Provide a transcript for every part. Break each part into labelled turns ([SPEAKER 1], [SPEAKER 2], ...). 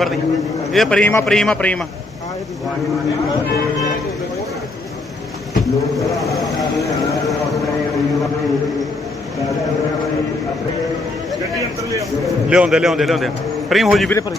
[SPEAKER 1] ਵਰਦੀ ਇਹ ਪ੍ਰੇਮ ਆ ਪ੍ਰੇਮ ਆ ਪ੍ਰੇਮ ਆ। ਲਿਆਉਂਦੇ ਲਿਆਉਂਦੇ ਲਿਆਉਂਦੇ। ਪ੍ਰੇਮ ਹੋ ਜੀ ਵੀਰੇ, ਪਰ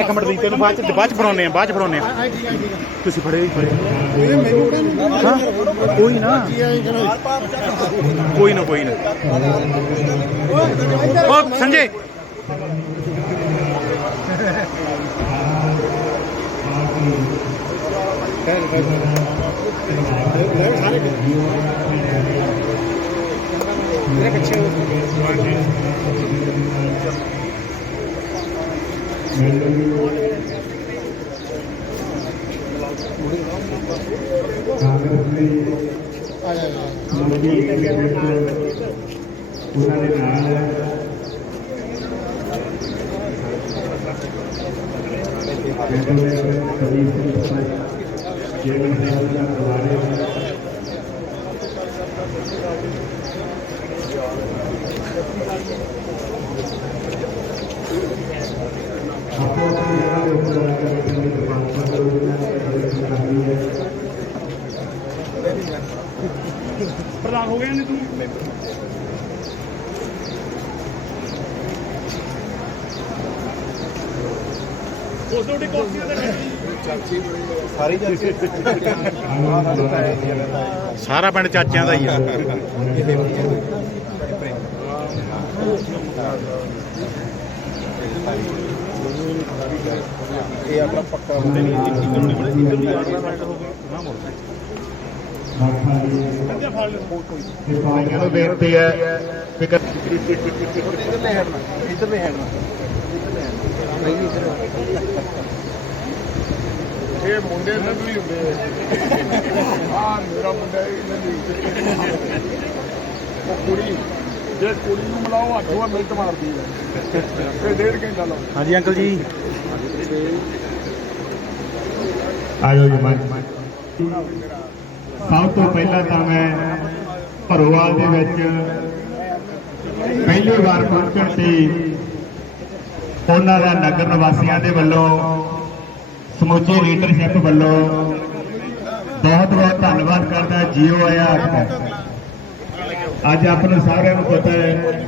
[SPEAKER 1] ਇੱਕ ਮਿੰਟ ਦੀ ਤੈਨੂੰ ਬਾਅਦ ਚ ਬਾਅਦ ਚ ਬਣਾਉਣੇ ਆ ਬਾਅਦ ਚ ਬਣਾਉਣੇ ਆ ਤੁਸੀਂ ਫੜੇ ਫੜੇ। ਹਾਂ, ਕੋਈ ਨਾ। ਕੋਈ ਨਾ ਕੋਈ ਨਾ। ਉਹ ਸੰਜੇ।
[SPEAKER 2] ਉਹਨਾਂ ਦੇ ਨਾਲ ਜੇਵਨ ਸਾਹਿਬ ਦਾ ਪ੍ਰਵਾਰੇ ਆਪੋ ਆਪਣੀ ਜਗ੍ਹਾ ਦੇ ਉੱਪਰ ਆ ਕੇ ਰੂਪ ਹੈ ਬੜੀ ਸੁਣਾਈ ਹੈ
[SPEAKER 1] ਪ੍ਰਧਾਨ ਹੋ ਗਏ ਨੇ ਤੂੰ? ਉਸ ਤੋਂ ਕੁਰਸੀਆਂ ਤੇ ਸਾਰਾ ਪਿੰਡ ਚਾਚਿਆਂ ਦਾ ਹੀ ਆ।
[SPEAKER 3] ਇਹ ਆਪਣਾ ਪੱਕਾ ਹੁੰਦੇ ਨਹੀਂ ਇੱਕ ਇੱਕ ਨੂੰ ਬੜੇ ਇੱਕ ਨੂੰ
[SPEAKER 2] ਤੇ ਪਾਈਆਂ ਨੂੰ ਬੇਨਤੀ ਹੈ। ਫਿਕਰ
[SPEAKER 3] ਇੱਧਰ ਲੈ ਹਟਣਾ ਇੱਧਰ ਲੈ ਹਟਣਾ ਨਹੀਂ ਇੱਧਰ ਇਹ ਮੁੰਡੇ ਨਕਲੀ ਹੁੰਦੇ ਆ ਮੇਰਾ ਮੁੰਡਾ ਇਹ ਨਕਲੀ ਉਹ ਕੁੜੀ ਜੇ ਕੁੜੀ ਨੂੰ ਮਿਲਾਓ ਹੱਥ ਉਹ ਮਿੰਟ ਮਾਰਦੀ ਹੈ ਫਿਰ ਡੇਢ ਘੰਟਾ ਲਾਓ
[SPEAKER 1] ਹਾਂਜੀ ਅੰਕਲ ਜੀ।
[SPEAKER 2] ਆਇਓ ਜੀ ਮਨ ਸਭ ਤੋਂ ਪਹਿਲਾਂ ਤਾਂ ਮੈਂ ਭਰੋਵਾਲ ਦੇ ਵਿੱਚ ਪਹਿਲੀ ਵਾਰ ਪਹੁੰਚਣ ਤੇ ਉਹਨਾਂ ਦਾ ਨਗਰ ਨਿਵਾਸੀਆਂ ਦੇ ਵੱਲੋਂ, ਸਮੁੱਚੀ ਲੀਡਰਸ਼ਿਪ ਵੱਲੋਂ ਬਹੁਤ ਬਹੁਤ ਧੰਨਵਾਦ ਕਰਦਾ ਜੀਓ ਆਇਆ ਅੱਜ ਆਪ ਨੂੰ ਸਾਰਿਆਂ ਨੂੰ ਪਤਾ ਹੈ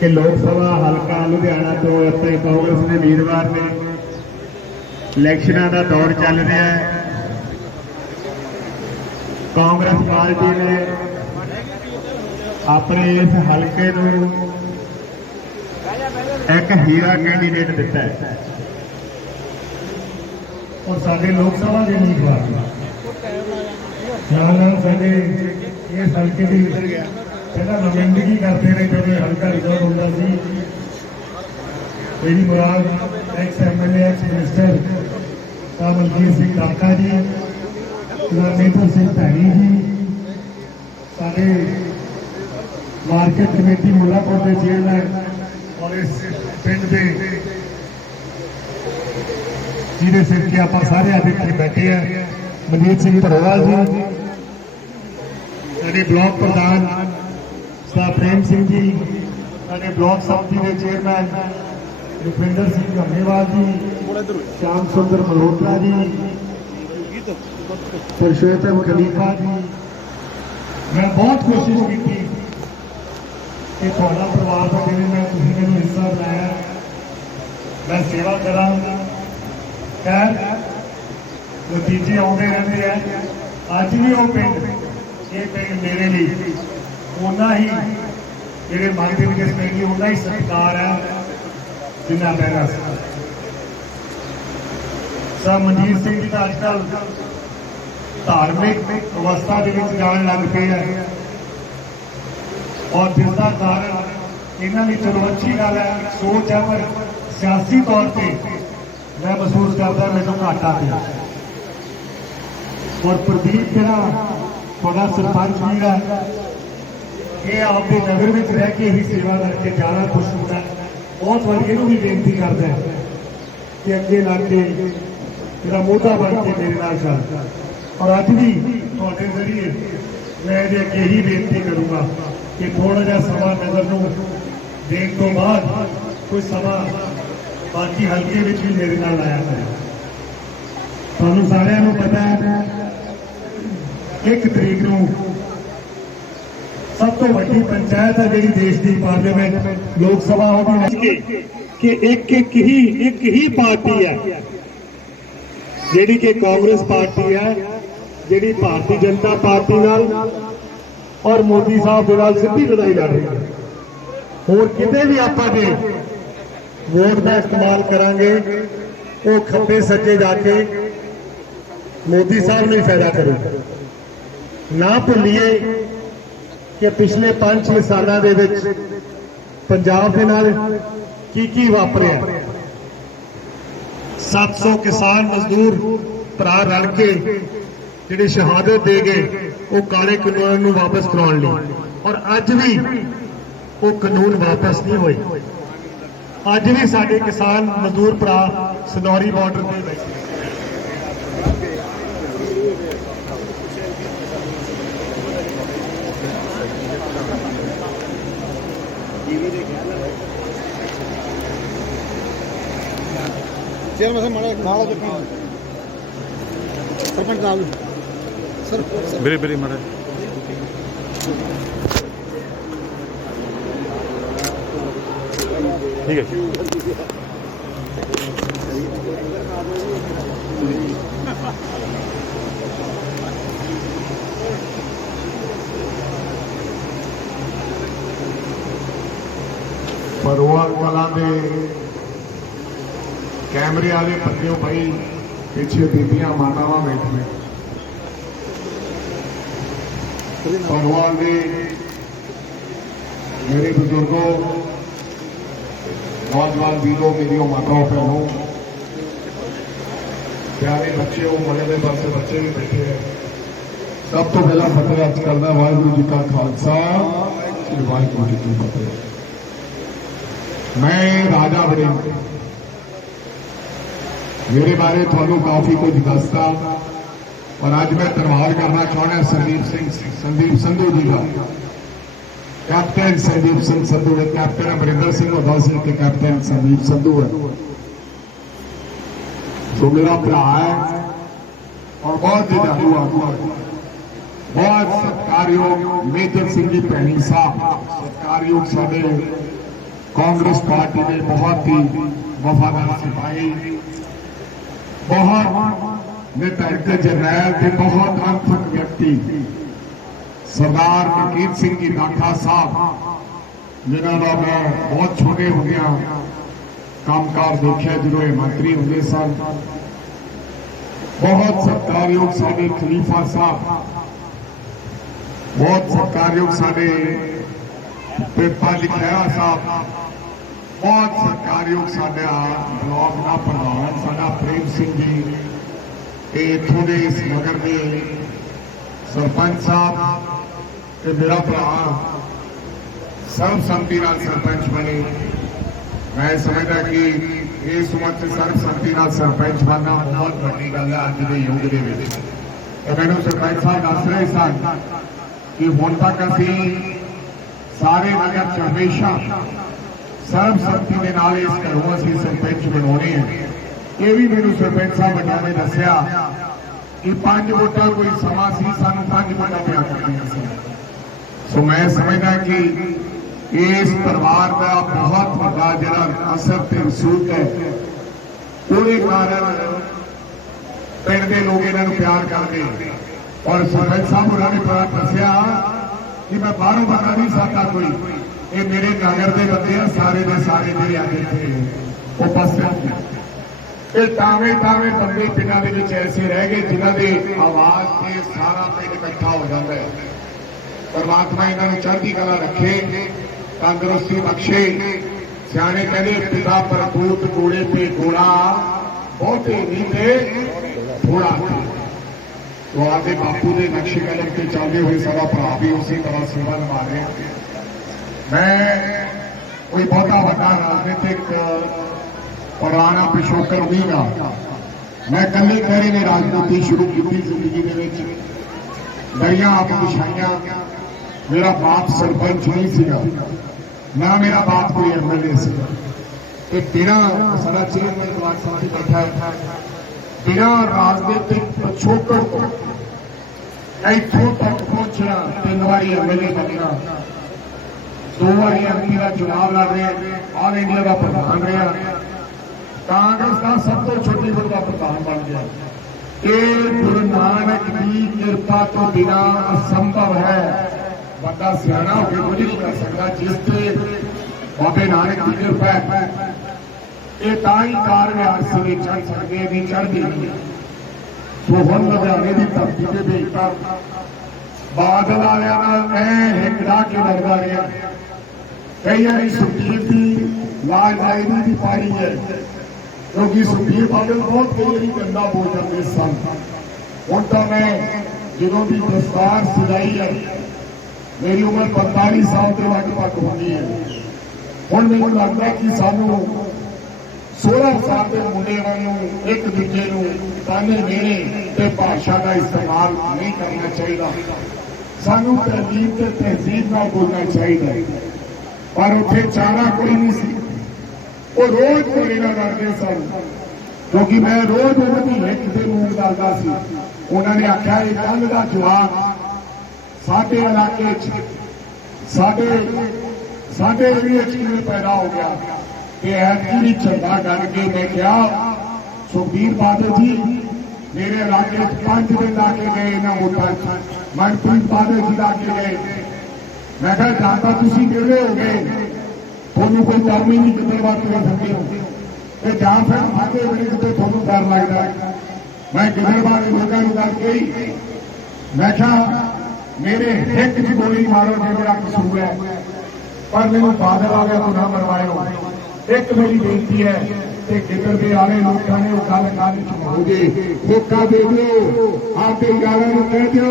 [SPEAKER 2] ਕਿ ਲੋਕ ਸਭਾ ਹਲਕਾ ਲੁਧਿਆਣਾ ਤੋਂ ਇੱਥੇ ਕਾਂਗਰਸ ਦੇ ਉਮੀਦਵਾਰ ਨੇ ਇਲੈਕਸ਼ਨਾਂ ਦਾ ਦੌਰ ਚੱਲ ਰਿਹਾ ਹੈ। ਕਾਂਗਰਸ ਪਾਰਟੀ ਨੇ ਆਪਣੇ ਇਸ ਹਲਕੇ ਨੂੰ ਇੱਕ ਹੀਰਾ ਕੈਂਡੀਡੇਟ ਦਿੱਤਾ ਹੈ। ਔਰ ਸਾਡੇ ਲੋਕ ਸਭਾ ਦੇ ਉਮੀਦਵਾਰ ਨਾਲ ਨਾਲ ਸਾਡੇ ਇਸ ਹਲਕੇ ਦੀ ਪਹਿਲਾਂ ਨੁਮਾਇੰਦਗੀ ਕਰਦੇ ਰਹੇ ਜਦੋਂ ਇਹ ਹਲਕਾ ਰਿਜ਼ਰਵ ਹੁੰਦਾ ਸੀ। ਮੇਰੀ ਮੁਰਾਦ ex MLA ex minister Kamaljit Singh ਦਾਤਾ ਜੀ ਨਰਮੇਂਦਰ ਸਿੰਘ ਧਾਣੀ ਜੀ, ਸਾਡੇ ਮਾਰਕੀਟ ਕਮੇਟੀ ਮੁੱਲਾਪੁਰ ਦੇ ਚੇਅਰਮੈਨ ਔਰ ਇਸ ਪਿੰਡ ਦੇ ਜਿਹਦੇ ਸਿਰ ਤੇ ਆਪਾਂ ਸਾਰੇ ਅੱਜ ਇੱਥੇ ਬੈਠੇ ਆ, ਮਨਜੀਤ ਸਿੰਘ ਧਰੋਵਾਲ ਜੀ, ਸਾਡੇ ਬਲਾਕ ਪ੍ਰਧਾਨ ਸਾ ਪ੍ਰੇਮ ਸਿੰਘ ਜੀ ਸਾਡੇ ਬਲਾਕ ਸਮਿਤੀ ਦੇ ਚੇਅਰਮੈਨ ਰੁਪਿੰਦਰ ਸਿੰਘ ਧੰਨੇਵਾਲ ਜੀ ਸ਼ਾਮ ਸੁੰਦਰ ਮਲਹੋਤਰਾ ਜੀ ਪੁਰਸ਼ੋਤਮ ਖਲੀਫਾ ਜੀ ਮੈਂ ਬਹੁਤ ਕੋਸ਼ਿਸ਼ ਕੀਤੀ ਕਿ ਤੁਹਾਡਾ ਪਰਿਵਾਰ ਦਾ ਜਿਵੇਂ ਮੈਂ ਤੁਸੀਂ ਮੈਨੂੰ ਹਿੱਸਾ ਬਣਾਇਆ ਮੈਂ ਸੇਵਾ ਕਰਾਂ ਖੈਰ ਨਤੀਜੇ ਆਉਂਦੇ ਰਹਿੰਦੇ ਆ ਅੱਜ ਵੀ ਉਹ ਪਿੰਡ ਇਹ ਪਿੰਡ ਮੇਰੇ ਲਈ ਉਹਨਾਂ ਹੀ ਜਿਹੜੇ ਮਨ ਦੇ ਵਿੱਚ ਪੈਂਦੀ ਉਹਨਾਂ ਹੀ ਸਤਿਕਾਰ ਹੈ ਜਿੰਨਾ ਪਹਿਲਾਂ ਸੀ। ਸਾ ਮਨਜੀਤ ਸਿੰਘ ਜੀ ਦਾ ਅੱਜ ਕੱਲ੍ਹ ਧਾਰਮਿਕ ਅਵਸਥਾ ਦੇ ਵਿੱਚ ਜਾਣ ਲੱਗ ਪਏ ਹੈ ਔਰ ਜਿਸ ਦਾ ਕਾਰਨ ਇਹਨਾਂ ਦੀ ਚਲੋ ਅੱਛੀ ਗੱਲ ਹੈ, ਸੋਚ ਹੈ, ਪਰ ਸਿਆਸੀ ਤੌਰ ਤੇ ਮੈਂ ਮਹਿਸੂਸ ਕਰਦਾ ਮੈਨੂੰ ਘਾਟਾ ਪਿਆ। ਔਰ ਪ੍ਰਦੀਪ ਜਿਹੜਾ ਤੁਹਾਡਾ ਸਰਪੰਚ ਵੀਰ ਹੈ ਇਹ ਆਪਦੇ ਨਗਰ ਵਿੱਚ ਰਹਿ ਕੇ ਹੀ ਸੇਵਾ ਕਰਕੇ ਜਾਣਾ ਖੁਸ਼ ਹੁੰਦਾ ਬਹੁਤ ਵਾਰੀ ਇਹਨੂੰ ਵੀ ਬੇਨਤੀ ਕਰਦਾ ਕਿ ਅੱਗੇ ਲਾ ਕੇ ਜਿਹੜਾ ਮੋਢਾ ਬਣ ਕੇ ਮੇਰੇ ਨਾਲ ਚੱਲ। ਔਰ ਅੱਜ ਵੀ ਤੁਹਾਡੇ ਜ਼ਰੀਏ ਮੈਂ ਇਹਦੇ ਅੱਗੇ ਹੀ ਬੇਨਤੀ ਕਰੂੰਗਾ ਕਿ ਥੋੜਾ ਜਿਹਾ ਸਮਾਂ ਨਜ਼ਰ ਨੂੰ ਦੇਣ ਤੋਂ ਬਾਅਦ ਕੋਈ ਸਮਾਂ ਬਾਕੀ ਹਲਕੇ ਵਿੱਚ ਵੀ ਮੇਰੇ ਨਾਲ ਆਇਆ ਹੈ ਤੁਹਾਨੂੰ ਸਾਰਿਆਂ ਨੂੰ ਪਤਾ ਹੈ, ਇੱਕ ਤਰੀਕ ਨੂੰ ਸਭ ਤੋਂ ਵੱਡੀ ਪੰਚਾਇਤ ਹੈ ਜਿਹੜੀ ਦੇਸ਼ ਦੀ ਪਾਰਲੀਮੈਂਟ ਲੋਕ ਸਭਾ ਉਹਦੀ ਕਿ ਕਿ ਇੱਕ ਇੱਕ ਹੀ ਇੱਕ ਹੀ ਪਾਰਟੀ ਹੈ ਜਿਹੜੀ ਕਿ ਕਾਂਗਰਸ ਪਾਰਟੀ ਹੈ ਜਿਹੜੀ ਭਾਰਤੀ ਜਨਤਾ ਪਾਰਟੀ ਨਾਲ ਔਰ ਮੋਦੀ ਸਾਹਿਬ ਦੇ ਨਾਲ ਸਿੱਧੀ ਲੜਾਈ ਲੜ ਰਹੀ ਹੈ ਹੋਰ ਕਿਤੇ ਵੀ ਆਪਾਂ ਨੇ ਵੋਟ ਦਾ ਇਸਤੇਮਾਲ ਕਰਾਂਗੇ ਉਹ ਖੱਬੇ ਸੱਜੇ ਜਾ ਕੇ ਮੋਦੀ ਸਾਹਿਬ ਨੂੰ ਹੀ ਫਾਇਦਾ ਕਰੇਗਾ ਨਾ ਭੁੱਲੀਏ ਕਿ ਪਿਛਲੇ 5-6 ਸਾਲਾਂ ਦੇ ਵਿੱਚ ਪੰਜਾਬ ਦੇ ਨਾਲ ਕੀ ਕੀ ਵਾਪਰਿਆ? 700 ਕਿਸਾਨ ਮਜ਼ਦੂਰ ਭਰਾ ਰਲ ਕੇ ਜਿਹੜੇ ਸ਼ਹਾਦਤ ਦੇ ਗਏ, ਉਹ ਕਾਲੇ ਕਾਨੂੰਨ ਨੂੰ ਵਾਪਸ ਕਰਾਉਣ ਲਈ। ਔਰ ਅੱਜ ਵੀ ਉਹ ਕਾਨੂੰਨ ਵਾਪਸ ਨਹੀਂ ਹੋਏ। ਅੱਜ ਵੀ ਸਾਡੇ ਕਿਸਾਨ ਮਜ਼ਦੂਰ ਭਰਾ ਸਨੌਰੀ ਬਾਰਡਰ ਤੇ ਬੈਠੇ।
[SPEAKER 4] ਚੇਅਰਮੈਨ ਸਾਹਿਬ ਮਾੜਾ ਨਾਲ ਦੇਖੋ। ਸਰਪੰਚ ਨਾਲ। ਸਰ
[SPEAKER 5] ਵੀਰੇ ਵੀਰੇ ਮੜਾ ਠੀਕ ਹੈ।
[SPEAKER 3] ਪਰੋਆ ਕਲਾਂ ਦੇ ਕੈਮਰੇ ਵਾਲੇ ਪੱਤਿਓ ਭਾਈ, ਪਿੱਛੇ ਬੀਬੀਆਂ ਮਾਤਾਵਾਂ ਬੈਠੇ ਭਗਵਾਨ ਦੇ ਮੇਰੇ ਬਜ਼ੁਰਗੋ, ਨੌਜਵਾਨ ਵੀਰੋ ਮੇਰੀਓ ਮਾਤਾਓ ਭੈਣੋ, ਪਿਆਰੇ ਬੱਚਿਓ ਮਨੇ ਦੇ ਪਾਸੇ ਬੱਚੇ ਵੀ ਬੈਠੇ ਹੈ ਸਭ ਤੋਂ ਪਹਿਲਾਂ ਫਤਿਹ ਅੱਜ ਕਰਦਾ ਵਾਹਿਗੁਰੂ ਜੀ ਕਾ ਖਾਲਸਾ, ਸ੍ਰੀ ਵਾਹਿਗੁਰੂ ਜੀ ਕੀ ਫਤਿਹ। ਮੈਂ ਰਾਜਾ ਵੜਿੰਗ ਮੇਰੇ ਬਾਰੇ ਤੁਹਾਨੂੰ ਕਾਫੀ ਕੁਝ ਦੱਸਦਾ ਪਰ ਅੱਜ ਮੈਂ ਧੰਨਵਾਦ ਕਰਨਾ ਚਾਹੁੰਦਾ ਸੰਦੀਪ ਸਿੰਘ ਸੰਦੀਪ ਸੰਧੂ ਜੀ ਦਾ ਕੈਪਟਨ ਸੰਦੀਪ ਸਿੰਘ ਸੰਧੂ ਹੈ ਕੈਪਟਨ ਅਮਰਿੰਦਰ ਸਿੰਘ ਹੁੰਦਾ ਸੀ ਤੇ ਕੈਪਟਨ ਸੰਦੀਪ ਸੰਧੂ ਹੈ ਸੋ ਮੇਰਾ ਭਰਾ ਹੈ ਔਰ ਬਹੁਤ ਜਦਾਰੂ ਆਗੂ ਹੈ ਬਹੁਤ ਸਤਿਕਾਰਯੋਗ ਮੇਜਰ ਸਿੰਘ ਜੀ ਭੈਣੀ ਸਾਹਿਬ ਸਤਿਕਾਰਯੋਗ ਸਾਡੇ ਕਾਂਗਰਸ ਪਾਰਟੀ ਦੇ ਬਹੁਤ ਹੀ ਵਫਾਦਾਰ ਸਿਪਾਹੀ ਬਹੁਤ ਨਿਰਧਾਰਿਤ ਜਰਨੈਲ ਤੇ ਬਹੁਤ ਅੰਤਕ ਵਿਅਕਤੀ ਸਰਦਾਰ ਮਲਕੀਤ ਸਿੰਘ ਜੀ ਨਾਠਾ ਸਾਹਿਬ ਜਿਨ੍ਹਾਂ ਦਾ ਮੈਂ ਬਹੁਤ ਛੋਟੇ ਹੁੰਦਿਆਂ ਕੰਮਕਾਰ ਦੇਖਿਆ ਜਦੋਂ ਇਹ ਮੰਤਰੀ ਹੁੰਦੇ ਸਨ ਬਹੁਤ ਸਤਿਕਾਰਯੋਗ ਸਾਡੇ ਖਲੀਫਾ ਸਾਹਿਬ ਬਹੁਤ ਸਤਿਕਾਰਯੋਗ ਸਾਡੇ ਪੇਪਾ ਲਿਖਿਆ ਸਾਹਿਬ ਬਹੁਤ ਸਤਿਕਾਰਯੋਗ ਸਾਡਾ ਬਲਾਕ ਦਾ ਪ੍ਰਧਾਨ, ਸਾਡਾ ਪ੍ਰੇਮ ਸਿੰਘ ਜੀ। ਤੇ ਇੱਥੋਂ ਦੇ ਇਸ ਨਗਰ ਦੇ ਸਰਪੰਚ ਸਾਹਿਬ ਤੇ ਮੇਰਾ ਭਰਾ ਸਰਬ ਸੰਮਤੀ ਨਾਲ ਸਰਪੰਚ ਬਣੇ। ਮੈਂ ਸਮਝਦਾ ਕਿ ਇਸ ਵਕਤ 'ਚ ਸਰਬ ਸੰਮਤੀ ਨਾਲ ਸਰਪੰਚ ਬਣਨਾ ਬਹੁਤ ਵੱਡੀ ਗੱਲ ਹੈ ਅੱਜ ਦੇ ਯੁੱਗ ਦੇ ਵਿੱਚ। ਮੈਨੂੰ ਸਰਪੰਚ ਸਾਹਿਬ ਦੱਸ ਰਹੇ ਸਨ ਕਿ ਹੁਣ ਤੱਕ ਅਸੀਂ ਸਾਰੇ ਨਗਰ 'ਚ ਹਮੇਸ਼ਾ ਸਰਬ ਸੰਮਤੀ ਦੇ ਨਾਲ ਇਸ ਘਰੋਂ ਅਸੀਂ ਸਰਪੰਚ ਬਣਾਉਣੇ ਆ। ਇਹ ਵੀ ਮੈਨੂੰ ਸਰਪੰਚ ਸਾਹਿਬ ਵੱਡਿਆਂ ਨੇ ਦੱਸਿਆ ਕਿ ਪੰਜ ਵੋਟਾਂ ਕੋਈ ਸਮਾਂ ਸੀ, ਸਾਨੂੰ ਪੰਜ ਵੋਟਾਂ ਪਿਆ ਕਰਦੀਆਂ ਸੀ। ਸੋ ਮੈਂ ਸਮਝਦਾ ਕਿ ਇਸ ਪਰਿਵਾਰ ਦਾ ਬਹੁਤ ਵੱਡਾ ਜਿਹੜਾ ਅਸਰ ਤੇ ਰਸੂਖ ਹੈ, ਉਹਦੇ ਕਾਰਨ ਪਿੰਡ ਦੇ ਲੋਕ ਇਹਨਾਂ ਨੂੰ ਪਿਆਰ ਕਰਦੇ ਔਰ ਸਰਪੰਚ ਸਾਹਿਬ ਉਹਨਾਂ ਨੇ ਬੜਾ ਦੱਸਿਆ ਕਿ ਮੈਂ ਬਾਹਰੋਂ ਬੰਦਾ ਨਹੀਂ ਸਕਦਾ ਕੋਈ। ਇਹ ਮੇਰੇ ਨਗਰ ਦੇ ਬੰਦੇ ਆ, ਸਾਰੇ ਦੇ ਸਾਰੇ ਜਿਹੜੇ ਅੱਜ ਇੱਥੇ ਉਪਸਥਿਤ ਨੇ। ਇਹ ਤਾਵੇਂ ਤਾਵੇਂ ਬੰਦੇ ਪਿੰਡਾਂ ਦੇ ਵਿੱਚ ਐਸੇ ਰਹਿ ਗਏ, ਜਿਨ੍ਹਾਂ ਦੇ ਆਵਾਜ਼ ਤੇ ਸਾਰਾ ਪਿੰਡ ਇਕੱਠਾ ਹੋ ਜਾਂਦਾ ਹੈ। ਪਰਮਾਤਮਾ ਇਹਨਾਂ ਨੂੰ ਚੜ੍ਹਦੀ ਕਲਾ ਰੱਖੇ, ਤੰਦਰੁਸਤੀ ਬਖਸ਼ੇ। ਸਿਆਣੇ ਕਹਿੰਦੇ, ਪਿਤਾ ਪਰਪੂਤ ਗੋੜੇ ਤੇ ਗੋੜਾ ਬਹੁਤੇ ਨੀਂਦੇ ਥੋੜਾ ਉਹ ਆਪਦੇ ਬਾਪੂ ਦੇ ਨਕਸ਼ੇ ਕਲਮ ਤੇ ਚੱਲਦੇ ਹੋਏ ਸਾਡਾ ਭਰਾ ਵੀ ਉਸੇ ਤਰ੍ਹਾਂ ਸੇਵਾ ਨਿਭਾ ਰਿਹਾ। ਮੈਂ ਕੋਈ ਬਹੁਤਾ ਵੱਡਾ ਰਾਜਨੀਤਿਕ ਪੁਰਾਣਾ ਪਿਛੋਕਰ ਨਹੀਂ ਗਾ ਮੈਂ ਕੱਲੇ ਖੜੇ ਨੇ ਰਾਜਨੀਤੀ ਸ਼ੁਰੂ ਕੀਤੀ ਜ਼ਿੰਦਗੀ ਦੇ ਵਿੱਚ ਦਰਿਆ ਆਪ ਵਿਛਾਈਆਂ ਮੇਰਾ ਬਾਪ ਸਰਪੰਚ ਨਹੀਂ ਸੀਗਾ ਨਾ ਮੇਰਾ ਬਾਪ ਕੋਈ ਐਮਐਲਏ ਸੀ ਤੇ ਬਿਨਾਂ ਸਾਡਾ ਚੇਅਰਮੈਨ ਬਲਾਕ ਸਾਥੀ ਬੈਠਾ ਹੈ ਬਿਨਾਂ ਰਾਜਨੀਤਿਕ ਪਿਛੋਕੜ ਤੋਂ ਇੱਥੋਂ ਤੱਕ ਪਹੁੰਚਿਆ ਤਿੰਨ ਵਾਰੀ ਐਮਐਲਏ ਬਣਿਆ ਦੋ ਵਾਰੀ ਐਮਪੀ ਦਾ ਚੁਣਾਵ ਲੜ ਰਿਹਾ, ਆਲ ਇੰਡੀਆ ਦਾ ਪ੍ਰਧਾਨ ਰਿਹਾ। ਕਾਂਗਰਸ ਦਾ ਸਭ ਤੋਂ ਛੋਟੀ ਗੁਰੂ ਦਾ ਪ੍ਰਧਾਨ ਬਣ ਗਿਆ। ਇਹ ਗੁਰੂ ਨਾਨਕ ਦੀ ਕਿਰਪਾ ਤੋਂ ਬਿਨਾ ਅਸੰਭਵ ਹੈ। ਬੰਦਾ ਸਿਆਣਾ ਹੋ ਕੇ ਕੁਝ ਨਹੀਂ ਕਰ ਸਕਦਾ, ਜਿਸ ਤੇ ਬਾਬੇ ਨਾਨਕ ਦੀ ਕਿਰਪਾ ਹੈ। ਇਹ ਤਾਂ ਹੀ ਕਾਰ ਵਿਹਾਰ ਸਿਰੇ ਚੜ ਸਕਦੇ ਨਹੀਂ ਚੜ੍ਹਦੀ ਨਹੀਂ ਸੋ ਹੁਣ ਲੁਧਿਆਣੇ ਦੀ ਧਰਤੀ ਤੇ ਬੇਟਾ ਬਾਦਲ ਵਾਲਿਆਂ ਨਾਲ ਐ ਹਿੱਕੜਾ ਕੇ ਲੜਦਾ ਰਿਹਾ। ਕਈ ਵਾਰੀ ਸੁਖਬੀਰ ਦੀ ਲਾਜਵਾਈ ਦੀ ਪਾਈ ਹੈ ਕਿਉਂਕਿ ਸੁਖਬੀਰ ਬਾਦਲ ਬਹੁਤ ਕਈ ਵਾਰੀ ਗੰਦਾ ਬੋਲ ਜਾਂਦੇ ਸਨ। ਹੁਣ ਤਾਂ ਮੈਂ ਜਦੋਂ ਦੀ ਦਸਤਾਰ ਸਜਾਈ ਹੈ ਮੇਰੀ ਉਮਰ 45 ਸਾਲ ਦੇ ਲਗਭਗ ਹੋ ਗਈ ਹੈ। ਹੁਣ ਮੈਨੂੰ ਲੱਗਦਾ ਕਿ ਸਾਨੂੰ 16 ਸਾਲ ਦੇ ਮੁੰਡੇ ਨੂੰ, ਇੱਕ ਦੂਜੇ ਨੂੰ ਤਾਨੇ ਦੇਣੇ ਤੇ ਭਾਸ਼ਾ ਦਾ ਇਸਤੇਮਾਲ ਨਹੀਂ ਕਰਨਾ ਚਾਹੀਦਾ। ਸਾਨੂੰ ਤਹਿਜ਼ੀਬ ਤੇ ਤਹਿਜ਼ੀਬ ਨਾਲ ਬੋਲਣਾ ਚਾਹੀਦਾ ਹੈ। ਪਰ ਉੱਥੇ ਚਾਰਾ ਕੋਈ ਨਹੀਂ ਸੀ। ਉਹ ਰੋਜ਼ ਮੇਰੇ ਨਾਲ ਲੜਦੇ ਸਨ। ਕਿਉਂਕਿ ਮੈਂ ਰੋਜ਼ ਉਹਨਾਂ ਦੀ ਹਿੱਕ ਤੇ ਮੂੰਹ dalda ਸੀ। ਉਹਨਾਂ ਨੇ ਆਖਿਆ, ਇਹ ਕੱਲ ਦਾ ਜਵਾਬ ਸਾਡੇ ਇਲਾਕੇ 'ਚ, ਸਾਡੇ ਸਾਡੇ ਏਰੀਏ 'ਚ ਕਿਵੇਂ ਪੈਦਾ ਹੋ ਗਿਆ। ਤੇ ਐਤਕੀ ਵੀ ਝੰਡਾ ਕਰ ਕੇ ਮੈਂ ਕਿਹਾ, ਸੁਖਬੀਰ ਬਾਦਲ ਜੀ, ਮੇਰੇ ਇਲਾਕੇ 'ਚ ਪੰਜ ਦਿਨ ਲਾ ਕੇ ਗਏ ਇਹਨਾਂ ਵੋਟਾਂ 'ਚ ਮਨਪ੍ਰੀਤ ਬਾਦਲ ਜੀ ਲਾ ਕੇ ਗਏ। ਮੈਂ ਕਿਹਾ ਜਾਂ ਤਾਂ ਤੁਸੀਂ ਕਿਹੜੇ ਹੋ ਗਏ ਤੁਹਾਨੂੰ ਕੋਈ ਕੰਮ ਹੀ ਨਹੀਂ ਕਿੱਧਰ ਬਾਤ ਕਰ ਸਕਦੇ ਹੋ। ਤੇ ਜਾਂ ਫਿਰ ਸਾਡੇ ਵੇਲੇ ਕਿਤੇ ਤੁਹਾਨੂੰ ਡਰ ਲੱਗਦਾ ਮੈਂ ਕਿਧਰ ਬਾਰੇ ਲੋਕਾਂ ਨੂੰ ਗੱਲ ਕਹੀ ਮੈਂ ਕਿਹਾ, ਮੇਰੇ ਹਿੱਕ 'ਚ ਗੋਲੀ ਮਾਰੋ ਜੇ ਮੇਰਾ ਕਸੂਰ ਹੈ। ਪਰ ਮੈਨੂੰ ਬਾਦਲ ਆ ਗਿਆ ਨਾ ਮਰਵਾਇਓ। ਇੱਕ ਮੇਰੀ ਬੇਨਤੀ ਹੈ ਤੇ ਕਿਧਰ ਦੇ ਆਲੇ ਲੋਕਾਂ ਨੇ ਉਹ ਗੱਲ ਗੱਲ ਚ ਹੋਗੇ ਮੌਕਾ ਦੇ ਦਿਓ। ਆਪਦੇ ਯਾਰਾਂ ਨੂੰ ਕਹਿ ਦਿਓ,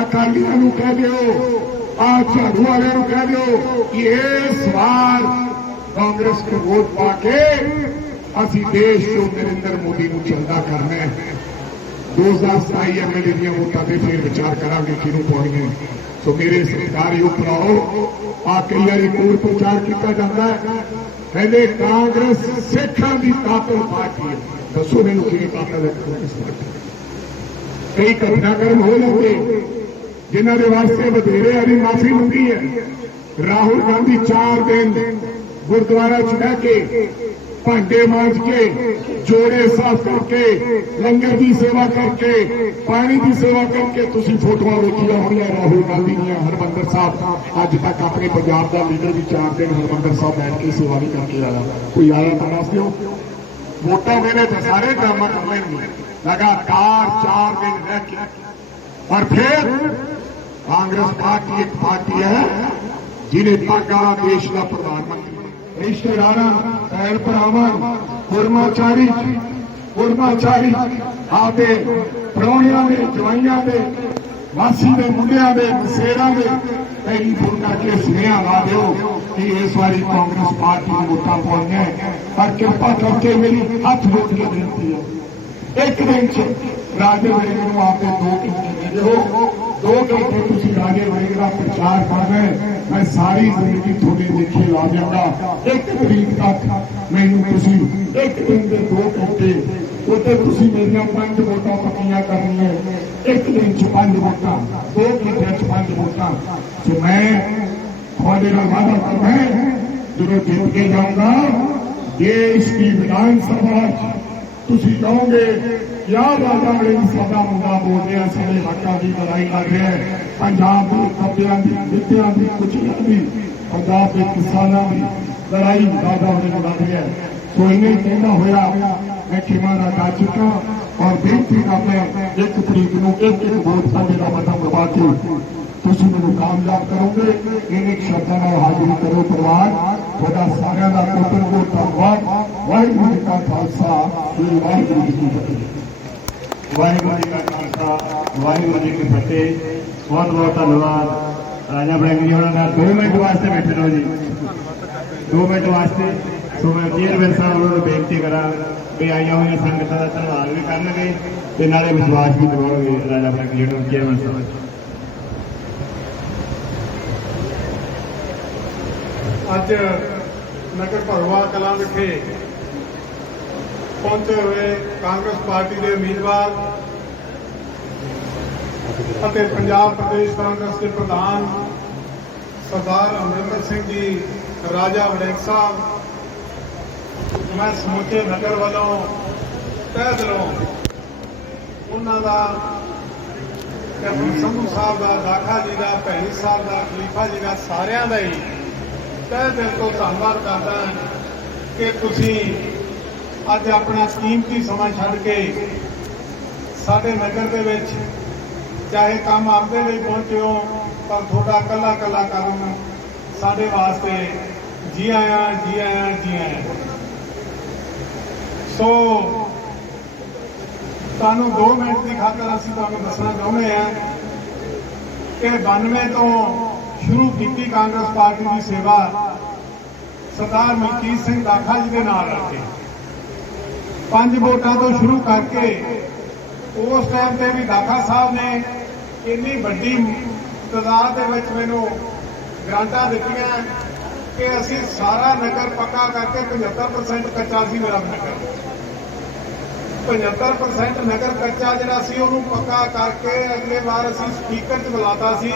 [SPEAKER 3] ਅਕਾਲੀਆਂ ਨੂੰ ਕਹਿ ਦਿਓ। ਆ ਝਾੜੂ ਵਾਲਿਆਂ ਨੂੰ ਕਹਿ ਦਿਓ ਕਿ ਇਸ ਵਾਰ ਕਾਂਗਰਸ ਨੂੰ ਵੋਟ ਪਾ ਕੇ ਅਸੀਂ ਦੇਸ਼ ਨੂੰ ਨਰਿੰਦਰ ਮੋਦੀ ਨੂੰ ਚੰਗਾ ਕਰਨਾ ਹੈ 2027 ਐਮਐਲਏ ਦੀਆਂ ਵੋਟਾਂ ਤੇ ਫਿਰ ਵਿਚਾਰ ਕਰਾਂਗੇ ਕਿਹਨੂੰ ਪਾਉਣੀਆਂ ਸੋ ਮੇਰੇ ਸਰਕਾਰੀ ਭਰਾਓ ਆ ਕਈ ਵਾਰੀ ਕੋਰ ਪ੍ਰਚਾਰ ਕੀਤਾ ਜਾਂਦਾ ਹੈ ਕਹਿੰਦੇ ਕਾਂਗਰਸ ਸਿੱਖਾਂ ਦੀ ਕਾਤਲ ਪਾਰਟੀ ਹੈ ਦੱਸੋ ਮੈਨੂੰ ਕਿਹੜੀ ਕਾਤਲ ਹੈ ਕਾਂਗਰਸ ਪਾਰਟੀ ਕਈ ਘਟਨਾਕ੍ਰਮ ਹੋ ਜਾਂਦੇ ਜਿਨ੍ਹਾਂ ਦੇ ਵਾਸਤੇ ਵਧੇਰੇ ਵਾਲੀ ਮਾਫੀ ਮੰਗੀ ਹੈ। ਰਾਹੁਲ ਗਾਂਧੀ 4 ਦਿਨ ਗੁਰਦੁਆਰਾ ਚ ਬਹਿ ਕੇ, ਭਾਂਡੇ ਮਾਂਜ ਕੇ, ਜੋੜੇ ਸਾਫ਼ ਕਰਕੇ, ਲੰਗਰ ਦੀ ਸੇਵਾ ਕਰਕੇ, ਪਾਣੀ ਦੀ ਸੇਵਾ ਕਰਕੇ ਤੁਸੀਂ ਫੋਟੋਆਂ ਵੇਖੀਆਂ ਹੋਣੀਆਂ ਰਾਹੁਲ ਗਾਂਧੀ ਦੀਆਂ, ਹਰਮੰਦਰ ਸਾਹਿਬ। ਅੱਜ ਤੱਕ ਆਪਣੇ ਪੰਜਾਬ ਦਾ ਲੀਡਰ ਵੀ 4 ਦਿਨ ਹਰਮੰਦਰ ਸਾਹਿਬ ਬੈਠ ਕੇ ਸੇਵਾ ਵੀ ਕਰਕੇ ਆਇਆ। ਕੋਈ ਆਇਆ ਤਾਂ ਦੱਸ ਦਿਓ। ਵੋਟਾਂ ਵੇਲੇ ਤਾਂ ਸਾਰੇ ਕੰਮ ਕਰ ਲੈਣਗੇ। ਲਗਾਤਾਰ 4 ਦਿਨ ਰਹਿ ਕੇ। ਔਰ ਫਿਰ ਕਾਂਗਰਸ ਪਾਰਟੀ ਇੱਕ ਪਾਰਟੀ ਹੈ, ਜਿਹਨੇ ਪਾਗਾ ਦੇਸ਼ ਦਾ ਪ੍ਰਧਾਨ ਮੰਤਰੀ ਰਿਸ਼ਤੇਦਾਰਾਂ, ਭੈਣ ਭਰਾਵਾਂ, ਗੁਰਮਾਚਾਰੀ ਗੁਰਮਾਚਾਰੀ, ਆਪਦੇ ਪ੍ਰਾਹੁਣਿਆਂ ਦੇ, ਜਵਾਈਆਂ ਦੇ, ਵਾਸੀ ਦੇ, ਮੁੰਡਿਆਂ ਦੇ ਮਸੇਰਾਂ ਦੇ ਪਹਿਲੀ ਫੋਨ ਕਰਕੇ ਸੁਨੇਹਾ ਲਾ ਦਿਓ ਕਿ ਇਸ ਵਾਰੀ ਕਾਂਗਰਸ ਪਾਰਟੀ ਨੂੰ ਵੋਟਾਂ ਪਾਉਣੀਆਂ ਪਰ ਕਿਰਪਾ ਕਰਕੇ ਮੇਰੀ ਹੱਥ ਜੋੜ ਕੇ ਬੇਨਤੀ ਹੈ। ਇੱਕ ਦਿਨ ਚ ਰਾਜੇ ਵੜਿੰਗ ਨੂੰ ਆਪਦੇ ਦੋ ਘੰਟੇ ਦੇ ਦਿਓ। ਦੋ ਘੰਟੇ ਤੁਸੀਂ ਰਾਜੇ ਵੜਿੰਗ ਪ੍ਰਚਾਰ ਕਰਨਾ ਹੈ। ਮੈਂ ਸਾਰੀ ਜ਼ਿੰਦਗੀ ਤੁਹਾਡੇ ਦੇਖੇ ਲਾ ਜਾਵਾਂਗਾ ਇੱਕ ਤਰੀਕ ਤੱਕ ਮੈਨੂੰ ਤੁਸੀਂ, ਇੱਕ ਦਿਨ ਦੇ ਦੋ ਘੰਟੇ ਉੱਤੇ ਤੁਸੀਂ ਮੇਰੀਆਂ ਪੰਜ ਵੋਟਾਂ ਪੱਕੀਆਂ ਕਰਨੀਆਂ ਇੱਕ ਦਿਨ ਚ ਪੰਜ ਵੋਟਾਂ, ਦੋ ਘੰਟੇ ਚ ਪੰਜ ਵੋਟਾਂ ਸੋ ਮੈਂ ਤੁਹਾਡੇ ਨਾਲ ਵਾਅਦਾ ਕਰਦਾ ਜਦੋਂ ਜਿੱਤ ਕੇ ਜਾਊਂਗਾ, ਦੇਸ਼ ਦੀ ਵਿਧਾਨ ਸਭਾ 'ਚ ਤੁਸੀਂ ਕਹੋਗੇ ਕਿਆ ਬਾਤਾਂ ਵਾਲੇ ਸਾਡਾ ਮੁੰਡਾ ਬੋਲ ਰਿਹਾ ਸਾਡੇ ਹੱਕਾਂ ਦੀ ਲੜਾਈ ਲੜ ਰਿਹਾ ਹੈ। ਪੰਜਾਬ ਦੇ ਕਬਜ਼ਿਆਂ ਦੀ ਵਿੱਦਿਆਂ ਦੀ ਕੁਚੀਆਂ ਦੀ, ਪੰਜਾਬ ਦੇ ਕਿਸਾਨਾਂ ਦੀ ਲੜਾਈ ਸਾਡਾ ਉਹਨੇ ਲੜ ਰਿਹਾ ਹੈ। ਸੋ ਇਹਨੇ ਕਹਿੰਦਾ ਹੋਇਆ, ਮੈਂ ਖਿਮਾ ਦਾ ਗਾ ਚੁੱਕਾ ਔਰ ਬੇਨਤੀ ਕਰਦਾ ਇੱਕ ਤਰੀਕ ਨੂੰ ਇੱਕ ਇੱਕ ਵੋਟ ਸਾਡੇ ਦਾ ਮਤਾ ਮਰਵਾ ਕੇ ਤੁਸੀਂ ਮੈਨੂੰ ਕਾਮਯਾਬ ਕਰੋਗੇ, ਇਹਨੇ ਸ਼ਬਦਾਂ ਨਾਲ ਹਾਜ਼ਰੀ ਕਰੋ ਪਰਿਵਾਰ। ਤੁਹਾਡਾ ਸਾਰਿਆਂ ਦਾ ਕੋਟਨ ਕੋਟ ਧੰਨਵਾਦ। ਵਾਹਿਗੁਰੂ ਜੀ ਕਾ ਖਾਲਸਾ ਵਾਹਿਗੁਰੂ ਜੀ ਕੀ ਫਤਿਹ। ਵਾਹਿਗੁਰੂ ਜੀ ਕਾ ਖਾਲਸਾ, ਵਾਹਿਗੁਰੂ ਜੀ ਕੀ ਫਤਿਹ। ਬਹੁਤ ਬਹੁਤ ਧੰਨਵਾਦ। ਰਾਜਾ ਬੜਿੰਗ ਜੀ ਉਹਨਾਂ ਨਾਲ 2 ਮਿੰਟ ਵਾਸਤੇ ਬੈਠੇ ਰਹੋ ਜੀ। 2 ਮਿੰਟ ਵਾਸਤੇ। ਸੋ ਮੈਂ ਚੇਅਰਮੈਨ ਸਾਹਿਬ ਉਹਨਾਂ ਨੂੰ ਬੇਨਤੀ ਕਰਾਂ ਵੀ ਆਈਆਂ ਹੋਈਆਂ ਸੰਗਤਾਂ ਦਾ ਧੰਨਵਾਦ ਵੀ ਕਰਨਗੇ ਤੇ ਨਾਲੇ ਵਿਸ਼ਵਾਸ ਵੀ ਦਿਵਾਉਣਗੇ ਰਾਜਾ ਬੜਿੰਗ ਜੀ ਨੂੰ। ਚੇਅਰਮੈਨ ਸਾਹਿਬ
[SPEAKER 6] ਅੱਜ ਨਗਰ ਭਰਵਾ ਕਲਾਂ ਵਿਖੇ ਪਹੁੰਚੇ ਹੋਏ ਕਾਂਗਰਸ ਪਾਰਟੀ ਦੇ ਉਮੀਦਵਾਰ ਅਤੇ ਪੰਜਾਬ ਪ੍ਰਦੇਸ਼ ਕਾਂਗਰਸ ਦੇ ਪ੍ਰਧਾਨ ਸਰਦਾਰ ਅਮਰਿੰਦਰ ਸਿੰਘ ਜੀ, ਰਾਜਾ ਵੜੈਕ ਸਾਹਿਬ, ਮੈਂ ਸਮੁੱਚੇ ਨਗਰ ਵੱਲੋਂ ਤਹਿ ਦਿਲੋਂ ਉਹਨਾਂ ਦਾ ਕੈਪਟਨ ਸੰਧੂ ਸਾਹਿਬ ਦਾ, ਦਾਖਾ ਜੀ ਦਾ, ਭੈਣੀ ਸਾਹਿਬ ਦਾ, ਖਲੀਫਾ ਜੀ ਦਾ ਸਾਰਿਆਂ ਦਾ ਹੀ ਤਹਿ ਦਿਲ ਤੋਂ ਧੰਨਵਾਦ ਕਰਦਾ ਕਿ ਤੁਸੀਂ ਅੱਜ ਆਪਣਾ ਕੀਮਤੀ ਸਮਾਂ ਛੱਡ ਕੇ ਸਾਡੇ ਨਗਰ ਦੇ ਵਿੱਚ ਚਾਹੇ ਕੰਮ ਆਪਦੇ ਲਈ ਪਹੁੰਚਿਓ ਪਰ ਤੁਹਾਡਾ ਕੱਲਾ ਕੱਲਾ ਕੰਮ ਸਾਡੇ ਵਾਸਤੇ ਜੀ ਆਇਆ ਜੀ ਆਇਆ, ਜੀ ਆਇਆਂ। ਸੋ ਤੁਹਾਨੂੰ 2 ਮਿੰਟ ਦੀ ਖਾਤਰ ਅਸੀਂ ਤੁਹਾਨੂੰ ਦੱਸਣਾ ਚਾਹੁੰਦੇ ਹਾਂ ਕਿ 92 ਤੋਂ ਸ਼ੁਰੂ ਕੀਤੀ ਕਾਂਗਰਸ ਪਾਰਟੀ ਦੀ ਸੇਵਾ ਸਰਦਾਰ ਮਲਕੀਤ ਸਿੰਘ ਦਾਖਾ ਜੀ ਦੇ ਨਾਲ ਰਲ ਕੇ। ਪੰਜ ਵੋਟਾਂ ਤੋਂ ਸ਼ੁਰੂ ਕਰਕੇ ਉਸ ਟਾਈਮ ਤੇ ਵੀ ਦਾਖਾ ਸਾਹਿਬ ਨੇ ਇੰਨੀ ਵੱਡੀ ਤਦਾਦ ਦੇ ਵਿੱਚ ਮੈਨੂੰ ਗ੍ਰਾਂਟਾਂ ਦਿੱਤੀਆਂ ਕਿ ਅਸੀਂ ਸਾਰਾ ਨਗਰ ਪੱਕਾ ਕਰਕੇ 75% ਕੱਚਾ ਸੀ ਮੇਰਾ ਨਗਰ। 75% ਨਗਰ ਕੱਚਾ ਜਿਹੜਾ ਸੀ, ਉਹਨੂੰ ਪੱਕਾ ਕਰਕੇ ਅਗਲੇ ਵਾਰ ਅਸੀਂ ਸਪੀਕਰ 'ਚ ਬੁਲਾਤਾ ਸੀ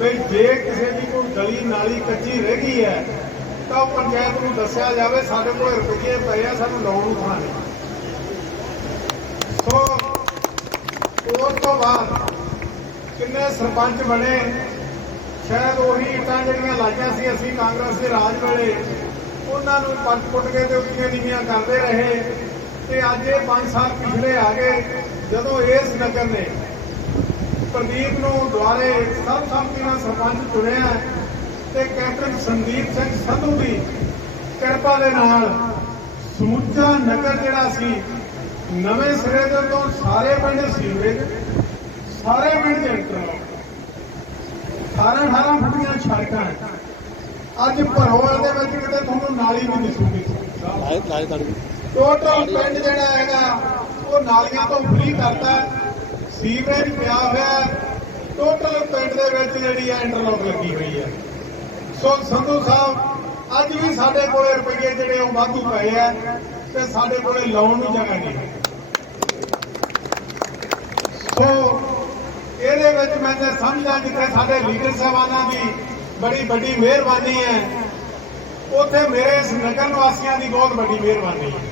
[SPEAKER 6] ਵੀ ਜੇ ਕਿਸੇ ਦੀ ਕੋਈ ਗਲੀ ਨਾਲੀ ਕੱਚੀ ਰਹਿ ਗਈ ਹੈ ਤਾਂ ਉਹ ਪੰਚਾਇਤ ਨੂੰ ਦੱਸਿਆ ਜਾਵੇ, ਸਾਡੇ ਕੋਲ ਰੁਪਏ ਪਏ ਆ, ਸਾਨੂੰ ਲਾਉਣ ਨੂੰ ਸੋ, ਉਸ ਤੋਂ ਬਾਅਦ ਕਿੰਨੇ ਸਰਪੰਚ ਬਣੇ, ਸ਼ਾਇਦ ਉਹੀ ਇੱਟਾਂ ਜਿਹੜੀਆਂ ਲਾਈਆਂ ਸੀ ਅਸੀਂ ਕਾਂਗਰਸ ਦੇ ਰਾਜ ਵੇਲੇ, ਉਹਨਾਂ ਨੂੰ ਪੱਟ ਪੁੱਟ ਕੇ ਤੇ ਉੱਚੀਆਂ ਨੀਵੀਆਂ ਕਰਦੇ ਰਹੇ। ਤੇ ਅੱਜ ਇਹ 5 ਸਾਲ ਪਿਛਲੇ ਆ ਗਏ, ਜਦੋਂ ਇਸ ਨਗਰ ਨੇ ਪ੍ਰਦੀਪ ਨੂੰ ਦੁਆਰੇ ਸਰਬਸੰਮਤੀ ਨਾਲ ਸਰਪੰਚ ਚੁਣਿਆ ਤੇ ਕੈਪਟਨ ਸੰਦੀਪ ਸਿੰਘ ਸੰਧੂ ਦੀ ਕਿਰਪਾ ਦੇ ਨਾਲ ਸਮੁੱਚਾ ਨਗਰ ਜਿਹੜਾ ਸੀ ਨਵੇਂ ਸਿਰੇ ਦੇ ਤੋਂ ਸਾਰੇ ਪਿੰਡ ਸੀਵਰੇਜ ਸਾਰੇ ਪਿੰਡ ਜੰਟਰ 18 18 ਫੁੱਟੀਆਂ ਸੜਕਾਂ ਅੱਜ ਭਰੋਲ ਦੇ ਵਿੱਚ ਕਿਤੇ ਤੁਹਾਨੂੰ ਨਾਲੀ ਵੀ ਦਿਸੂਗੀ ਟੋਟਲ ਪਿੰਡ ਜਿਹੜਾ ਹੈਗਾ ਉਹ ਨਾਲੀਆਂ ਤੋਂ ਫ੍ਰੀ ਕਰਤਾ ਸੀਵਰੇਜ ਪਿਆ ਹੋਇਆ ਟੋਟਲ ਪਿੰਡ ਦੇ ਵਿੱਚ ਜਿਹੜੀ ਹੈ ਇੰਟਰਲੋਕ ਲੱਗੀ ਹੋਈ ਹੈ। ਸੋ ਸੰਧੂ ਸਾਹਿਬ, ਅੱਜ ਵੀ ਸਾਡੇ ਕੋਲੇ ਰੁਪਏ ਜਿਹੜੇ ਉਹ ਵਾਧੂ ਪਏ ਆ ਤੇ ਸਾਡੇ ਕੋਲੇ ਲਾਉਣ ਨੂੰ ਜਗ੍ਹਾ ਨਹੀਂ ਹੈ। ਸੋ ਇਹਦੇ ਵਿੱਚ ਮੈਂ ਤਾਂ ਸਮਝਦਾ ਜਿੱਥੇ ਸਾਡੇ ਲੀਡਰ ਸਾਹਿਬਾਨਾਂ ਦੀ ਬੜੀ ਵੱਡੀ ਮਿਹਰਬਾਨੀ ਹੈ, ਉੱਥੇ ਮੇਰੇ ਇਸ ਨਗਰ ਨਿਵਾਸੀਆਂ ਦੀ ਬਹੁਤ ਵੱਡੀ ਮਿਹਰਬਾਨੀ ਹੈ।